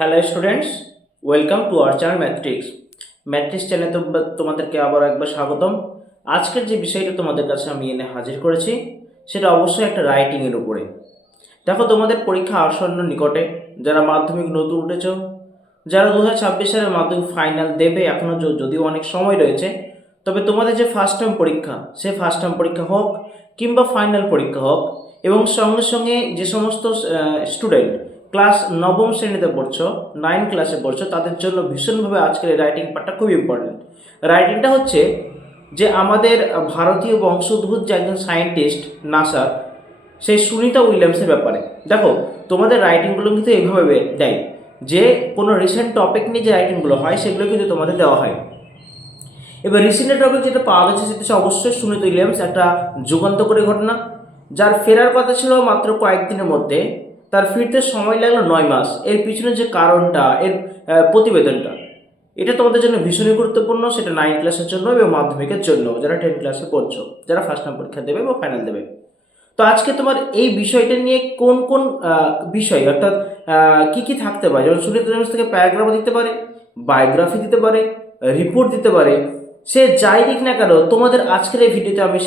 Hello students, welcome to our channel Mathrix চ্যানেলে তোমাদেরকে আবার একবার স্বাগতম। আজকের যে বিষয়টা তোমাদের কাছে আমি এনে হাজির করেছি সেটা অবশ্যই একটা রাইটিংয়ের উপরে। দেখো, তোমাদের পরীক্ষা আসন্ন নিকটে। যারা মাধ্যমিক নতুন উঠেছ, যারা 2026 সালে মাধ্যমিক ফাইনাল দেবে, এখনও যদিও অনেক সময় রয়েছে, তবে তোমাদের যে ফার্স্ট টার্ম পরীক্ষা, সে ফার্স্ট টার্ম পরীক্ষা হোক কিংবা ফাইনাল পরীক্ষা হোক, এবং সঙ্গে সঙ্গে যে সমস্ত স্টুডেন্ট ক্লাস নবম শ্রেণীতে পড়ছো, 9 ক্লাসে পড়ছো, তাদের জন্য ভীষণভাবে আজকের এই রাইটিং পার্টটা খুব ইম্পর্টেন্ট। রাইটিংটা হচ্ছে যে আমাদের ভারতীয় বংশোদ্ভূত যে একজন সায়েন্টিস্ট নাসার, সেই সুনিতা উইলিয়ামসের ব্যাপারে। দেখো, তোমাদের রাইটিংগুলো কিন্তু এইভাবে দেয় যে কোনো রিসেন্ট টপিক নিয়ে যে রাইটিংগুলো হয় সেগুলো কিন্তু তোমাদের দেওয়া হয়। এবার রিসেন্ট টপিক যেটা পাওয়া গেছে সেটা হচ্ছে অবশ্যই সুনিতা উইলিয়ামস, একটা যুগান্তকারী ঘটনা, যার ফেরার কথা ছিল মাত্র কয়েকদিনের মধ্যে, তার ফিরতে সময় লাগলো 9 মাস। এর পিছনে যে কারণটা, এর প্রতিবেদনটা, এটা তোমাদের জন্য ভীষণই গুরুত্বপূর্ণ, সেটা 9 ক্লাসের জন্য এবং মাধ্যমিকের জন্য, যারা 10 ক্লাসে পড়ছো, যারা ফার্স্ট টার্ম পরীক্ষা দেবে বা ফাইনাল দেবে। তো আজকে তোমার এই বিষয়টা নিয়ে কোন কোন বিষয়, অর্থাৎ কি কি থাকতে পারে, যেমন সুনিতা উইলিয়ামস থেকে প্যারাগ্রাফ দিতে পারে, বায়োগ্রাফি দিতে পারে, রিপোর্ট দিতে পারে, সে যাই দিক না কেন, তোমাদের আজকের এই ভিডিওতে আমি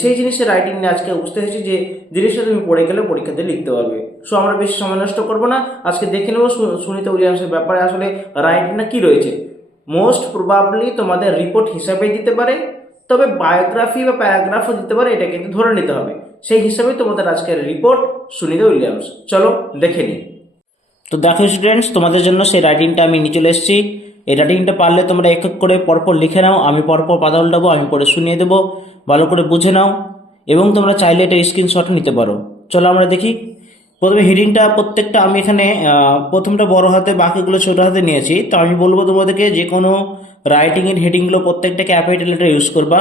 সেই জিনিসের রাইটিং নিয়ে আজকে বুঝতে হয়েছি যে জিনিসটা তুমি পড়ে গেলে পরীক্ষাতে লিখতে পারবে। সো আমরা বেশি সময় নষ্ট করবো না, আজকে দেখে নেবো সুনিতা উইলিয়ামসের ব্যাপারে আসলে রাইটিংটা কী রয়েছে। মোস্ট প্রবাবলি তোমাদের রিপোর্ট হিসাবেই দিতে পারে, তবে বায়োগ্রাফি বা প্যারাগ্রাফও দিতে পারে, এটা কিন্তু ধরে নিতে হবে। সেই হিসাবেই তোমাদের আজকের রিপোর্ট সুনিতা উইলিয়ামস। চলো দেখে নিই। তো দেখো স্টুডেন্টস, তোমাদের জন্য সেই রাইটিংটা আমি নিয়ে চলে এসেছি। এই রাইটিংটা পারলে তোমরা এক এক করে পরপর লিখে নাও, আমি পরপর পাতা উল্টাবো, আমি পরে শুনিয়ে দেবো, ভালো করে বুঝে নাও, এবং তোমরা চাইলে এটা স্ক্রিনশট নিতে পারো। চলো আমরা দেখি। প্রথমে হেডিংটা প্রত্যেকটা আমি এখানে প্রথমটা বড় হাতে, বাকিগুলো ছোট হাতে নিয়েছি। তো আমি বলবো তোমাদেরকে যে কোনো রাইটিংয়ের হেডিংগুলো প্রত্যেকটা ক্যাপিটাল লেটার ইউজ করবা।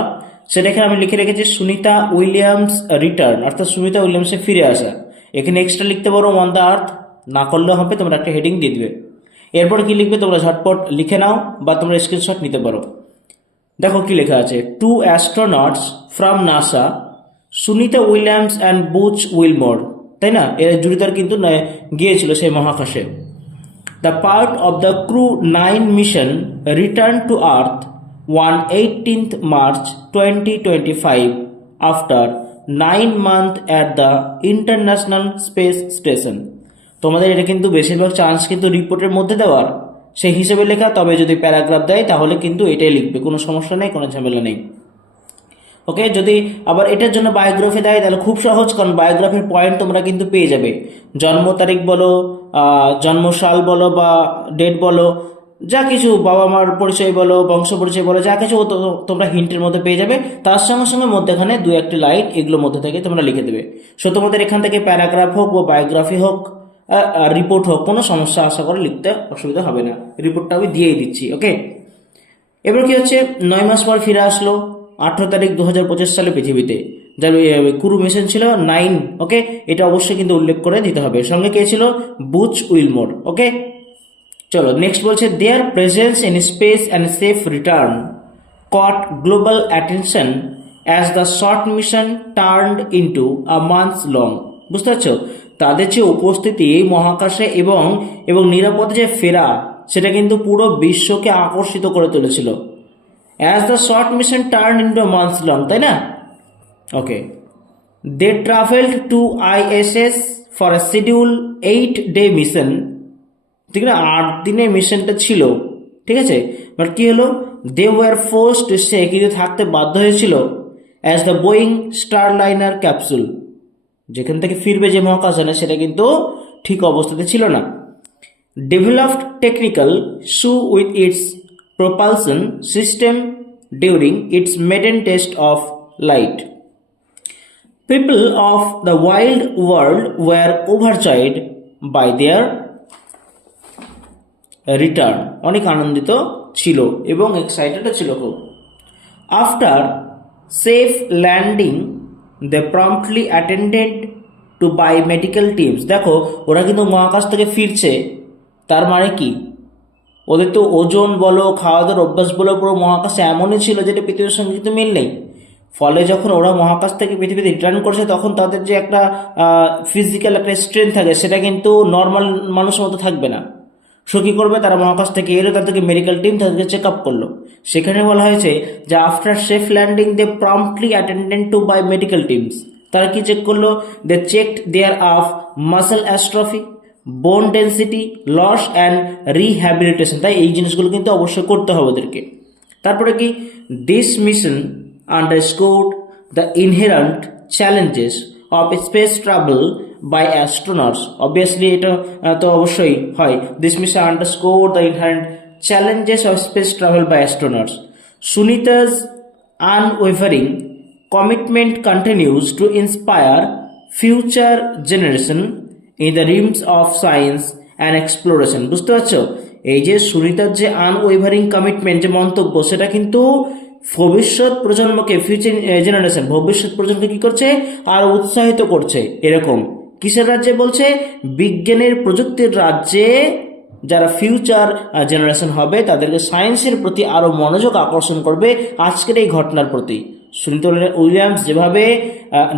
সেটা এখানে আমি লিখে রেখেছি সুনিতা উইলিয়ামস রিটার্ন, অর্থাৎ সুনিতা উইলিয়ামসে ফিরে আসা। এখানে এক্সট্রা লিখতে পারো অন দ্য আর্থ, না করলেও হবে, তোমরা একটা হেডিং দিয়ে দেবে। এরপর কি লিখবে তোমরা ঝটপট লিখে নাও, বা তোমরা স্ক্রিনশট নিতে পারো। দেখো কি লেখা আছে, 2 astronauts from NASA, Sunita Williams and Butch Wilmore, তাই না? এরা জুড়িদার কিন্তু গিয়েছিল সেই মহাকাশে। The part of the crew 9 mission return to earth on 18th March 2025 after 9 months at the International Space Station। তোমাদের এটা কিন্তু বেশিরভাগ চান্স কিন্তু রিপোর্টের মধ্যে দেওয়ার, সেই হিসেবে লেখা। তবে যদি প্যারাগ্রাফ দেয় তাহলে কিন্তু এটাই লিখবে, কোনো সমস্যা নেই, কোনো ঝামেলা নেই। ওকে, যদি আবার এটার জন্য বায়োগ্রাফি দেয় তাহলে খুব সহজ, কারণ বায়োগ্রাফির পয়েন্ট তোমরা কিন্তু পেয়ে যাবে। জন্ম তারিখ বলো, জন্মসাল বলো, বা ডেট বলো, যা কিছু, বাবা মার পরিচয় বলো, বংশ পরিচয় বলো, যা কিছু তোমরা হিন্টের মধ্যে পেয়ে যাবে। তার সঙ্গে সঙ্গে মধ্যেখানে 2-1টি লাইন এগুলোর মধ্যে থেকে তোমরা লিখে দেবে। সো তোমাদের এখান থেকে প্যারাগ্রাফ হোক বা বায়োগ্রাফি হোক, রিপোর্ট হোক, কোনো সমস্যা আশা করে লিখতে অসুবিধা হবে না। রিপোর্টটা আমি দিয়েই দিচ্ছি। ওকে, এবার কি হচ্ছে, 9 মাস পর ফিরে আসলো 18 তারিখ 2025 সালে পৃথিবীতে। যার ক্রু মিশন ছিল 9। ওকে, এটা অবশ্যই কিন্তু উল্লেখ করে দিতে হবে। সঙ্গে কে ছিল? Butch Wilmore. ওকে, চলো নেক্সট বলছে, their presence in space and safe return caught global attention as the short mission turned into a months long. বুঝতে পারছো, তাদের যে উপস্থিতি মহাকাশে এবং এবং নিরাপদে যে ফেরা, সেটা কিন্তু পুরো বিশ্বকে আকর্ষিত করে তুলেছিল। As the short mission turn into a months long, তাই না? Okay, they travelled to ISS for a schedule 8-day মিশন। ঠিক না, 8 দিনের মিশনটা ছিল, ঠিক আছে। বাট কি হলো, they were forced to stay, কিন্তু থাকতে বাধ্য হয়েছিল, as the Boeing Starliner capsule, যেখান থেকে ফিরবে যে মহাকাশযানে, সেটা কিন্তু ঠিক অবস্থাতে ছিল না। Developed technical shoe with its propulsion system during its maiden test of light. People of the wild world were overjoyed by their return, অনেক আনন্দিত ছিল এবং এক্সাইটেড ছিল খুব। After safe landing they promptly attended to by medical teams. দেখো, ওরা কিন্তু মহাকাশ থেকে ফিরছে, তার মানে কি, ওদের তো ওজন বলো, খাওয়া দাওয়ার অভ্যাস বলো, পুরো মহাকাশে এমনই ছিল যেটা পৃথিবীর সঙ্গে কিন্তু মিল নেই। ফলে যখন ওরা মহাকাশ থেকে পৃথিবীতে রিটার্ন করছে তখন তাদের যে একটা ফিজিক্যাল একটা স্ট্রেংথ থাকে সেটা কিন্তু নর্মাল মানুষের মতো থাকবে না। সো কী করবে, তারা মহাকাশ থেকে এলো, তাদেরকে মেডিকেল টিম তাদেরকে চেক আপ করলো। সেখানে বলা হয়েছে যে after safe landing they promptly attended to by medical teams. তারা কি চেক করলো? They checked their of muscle atrophy, bone density loss and rehabilitation. তাই এই জিনিসগুলো কিন্তু অবশ্যই করতে হবে ওদেরকে। তারপরে কি, this mission underscored the inherent challenges of space travel by astronauts. Obviously এটা তো অবশ্যই হয়। This mission underscore the inherent challenges of space travel by astronauts. Sunita's unwavering commitment continues to inspire future generation in the realms of science and exploration। বুঝতে পারছো, এই যে সুনিতার যে unwavering commitment, যে মন্তব্য, সেটা কিন্তু ভবিষ্যৎ প্রজন্মকে, ফিউচার জেনারেশন, ভবিষ্যৎ প্রজন্মকে কি করছে, আর উৎসাহিত করছে। এরকম কিসের রাজ্যে বলছে? বিজ্ঞানের প্রযুক্তির রাজ্যে যারা ফিউচার জেনারেশন হবে তাদেরকে সায়েন্সের প্রতি আরো মনোযোগ আকর্ষণ করবে আজকের এই ঘটনার প্রতি। সুনিতা উইলিয়ামস যেভাবে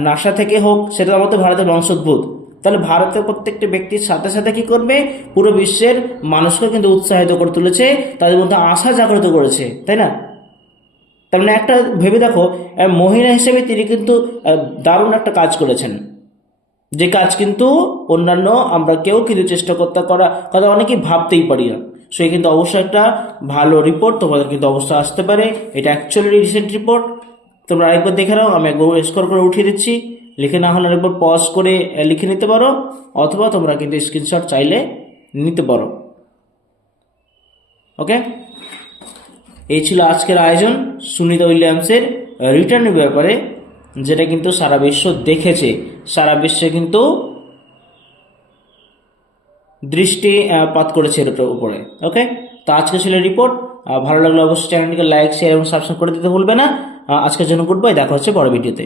নাসা থেকে হোক, সেটা আমাদের ভারতের বংশোদ্ভূত, তাহলে ভারতের প্রত্যেকটা ব্যক্তির সাথে সাথে কি করবে, পুরো বিশ্বের মানুষকে কিন্তু উৎসাহিত করে তুলেছে, তাদের মধ্যে আশা জাগ্রত করেছে, তাই না? তার মানে একটা ভেবে দেখো, মহিলা হিসেবে তিনি কিন্তু দারুণ একটা কাজ করেছেন, যে কাজ কিন্তু অন্যান্য আমরা কেউ কিন্তু চেষ্টা করতে করা কথা অনেকেই ভাবতেই পারি না। সো এই কিন্তু অবশ্যই একটা ভালো রিপোর্ট তোমাদের কিন্তু অবশ্যই আসতে পারে। এটা অ্যাকচুয়ালি রিসেন্ট রিপোর্ট, তোমরা আরেকবার দেখে নাও। আমি একবার স্কোর করে উঠিয়ে দিচ্ছি, লিখে না হলে আরেকবার পজ করে লিখে নিতে পারো, অথবা তোমরা কিন্তু স্ক্রিনশট চাইলে নিতে পারো। ওকে, এই ছিল আজকের আয়োজন সুনিতা উইলিয়ামসের রিটার্নের ব্যাপারে, যেটা কিন্তু সারা বিশ্ব দেখেছে, সারা বিশ্বে কিন্তু দৃষ্টিপাত করেছে এর উপরে। ওকে, তো আজকে ছিল রিপোর্ট। ভালো লাগলে অবশ্যই চ্যানেলটিকে লাইক, শেয়ার এবং সাবস্ক্রাইব করে দিতে ভুলবে না। আজকের জন্য গুড বাই, দেখা হচ্ছে পরের ভিডিওতে।